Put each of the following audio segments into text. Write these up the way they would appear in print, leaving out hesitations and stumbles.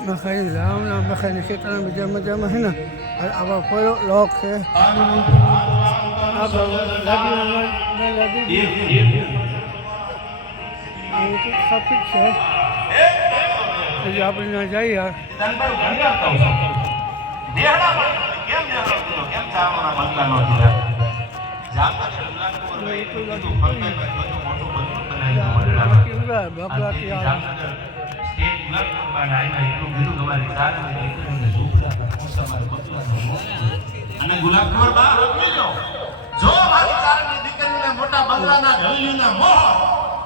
Makanya lang na makanya kita lang berjama-jama hina. Apa polo lok ke. Apa lagi lagi. Itu topik છે. એટલે આપણે ના જઈએ યાર. અને ગુલાબખોર બા રોકવી જો જો મારી ચારણની દીકરીને મોટા બંગલાના ઢળીના મોહ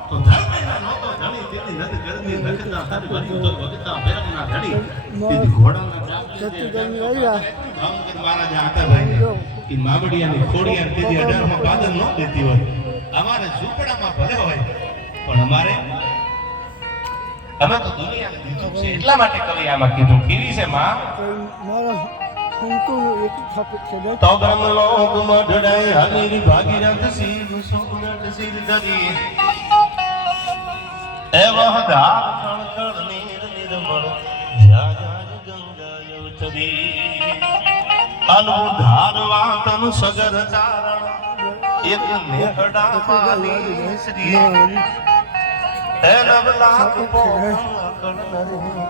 તો ધરતીના નહોતો ધણી તેની નદ ગરમી નખના હર ભરી તો ભગતા ભેરમના ધણી તેની ઘોડાના સતીગંજ આવ્યા. ભાવનગર મહારાજા હતા ભાઈ કે માવડિયાની ખોડિયાર તેની 18માં પાદર ન દેતી હોય અમારે ઝૂંપડામાં ભલે હોય પણ અમારે અમે તો દુનિયાને દીધું છે એટલા માટે કવિ આમાં કીધું કેવી છે માં મારા હંકુનું એક ટોપિક છે. તો બ્રહ્મલોક મઢડાય હમીરી ભાગીરથ શિવ સુરત સિર ધરી એવહ ધાર કણકણ નીર નિર્મળ જ્યાં જ્યાં ગંગા યવતરી અનુ ધારવા તનુ સગર ચારણ એક નેહડા પાની શ્રી હે નવલાખ પોકળ નરી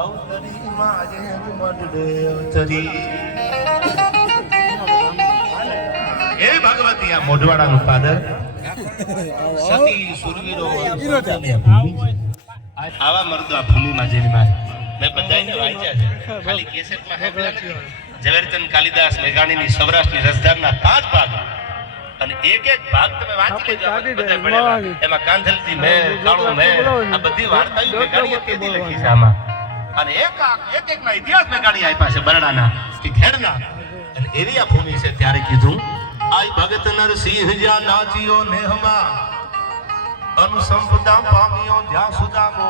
અવતરી માજે મઢડે અવતરી એ ભગવતી આ મોઢવાડાનું પાદર સતી સુરવીરો આવા મર્દો આ ભૂમિમાં જન્મ્યા મેં બધાને વાંચ્યા છે ખાલી કેસેટમાં સાંભળ્યા ઝવેરચંદ કાલિદાસ મેઘાણીની સૌરાષ્ટ્રની રસધારના 5 ભાગ અને એક એક ભાગ તમે વાંચી લેજો બધા પડેલા એમાં કાંધલજી મેં કાળુ મેં આ બધી વાર્તાઓ મેઘાણીએ કેદી લખી છે આમાં અને એક એકના ઇતિહાસ મેઘાણી આપ્યા છે બરડાના કે ખેડના અને એવી આ ભૂમિ છે ત્યારે કીધું આઈ ભગત નરસિંહ જ્યાં નાચિયો નેહમાં અનુસંપદા પામ્યો જ્યાં સુદામો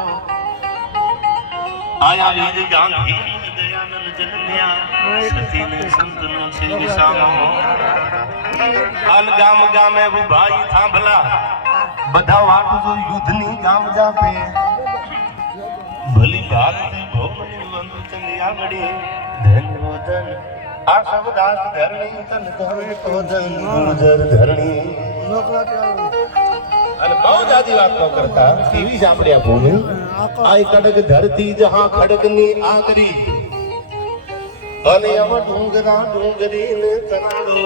આયા વીર ગાંધી દયાનંદ જન્મ્યા સતીને સંતનો છે વિસામો અન ગામ ગામે ભાઈ થાંભલા બધા વાટ જો યુદ્ધની ગામ જાપે ભલી ભારતી ભોમની વંદની આગળી ધન્યવદન આ શબ્દાસ ધરણી તન ધરે કોદન ગુજર ધરણી અને બહુ જાજી વાત ન કરતા કેવી જ આપણે આ ભૂમિ આઈ કડક ધરતી જહાં ખડકની આગરી અને અવ ડુંગરા ડુંગરી ને તનાડો